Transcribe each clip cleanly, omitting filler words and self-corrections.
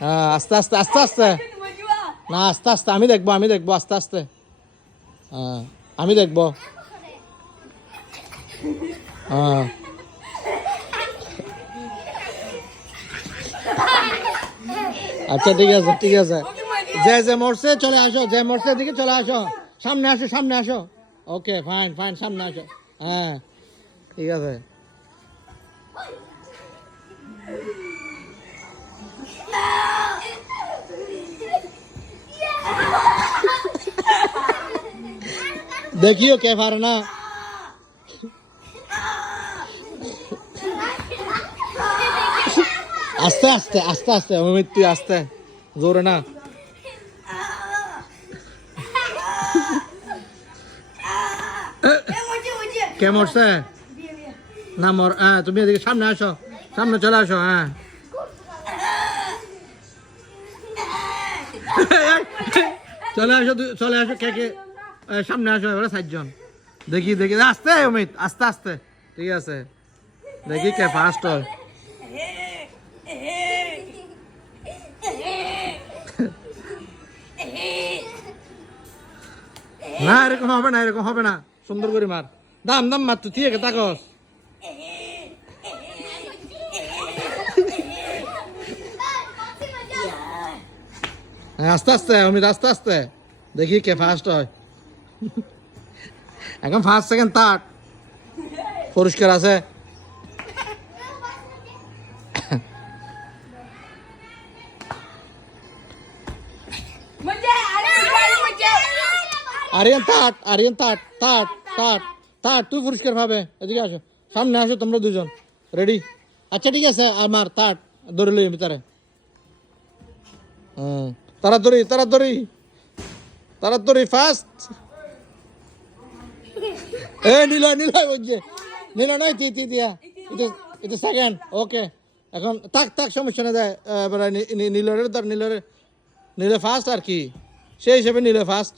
হ্যাঁ আস্তে আস্তে আস্তে আস্তে না আস্তে আস্তে আমি দেখবো আস্তে আস্তে হ্যাঁ আমি দেখবো হ্যাঁ আচ্ছা ঠিক আছে যে মরছে চলে আসো যে মরছে দিকে চলে আসো সামনে আসো ওকে ফাইন সামনে আসো হ্যাঁ ঠিক আছে দেখিও কে পারে না আস্তে অমিত তুই আস্তে জোরে না কে মরছে না মর হ্যাঁ তুমি এদিকে সামনে আসো সামনে চলে আসো হ্যাঁ চলে আসো কে সামনে আসো এবারে 7 জন দেখি আস্তে অমিত আস্তে ঠিক আছে দেখি কে ফার্স্ট হয় না এরকম হবে না সুন্দর করে মার দাম মার তুই ঠিক আছে তাকস আস্তে অমিত আস্তে দেখি কে ফার্স্ট হয় এখন ফার্স্ট সেকেন্ড থার্ড পুরস্কার আছে আরিয়ান থার্ড তুই পুরস্কার পাবে এদিকে আসো সামনে আসো তোমরা দুজন রেডি আচ্ছা ঠিক আছে আমার থার্ড ধরে লই ভিতরে তাড়াতাড়ি ফার্স্ট নীলা বলছে নীলা নয় দিয়া এটা সেকেন্ড ওকে এখন তাক সমস্যা না দেয় এবার নীলে ফার্স্ট আর কি সেই হিসেবে নীলে ফার্স্ট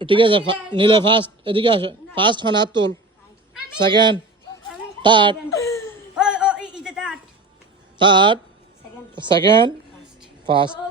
ঠিক আছে নীলে ফার্স্ট এদিকে আসো ফার্স্ট খান হাত তোল সেকেন্ড থার্ড সেকেন্ড ফার্স্ট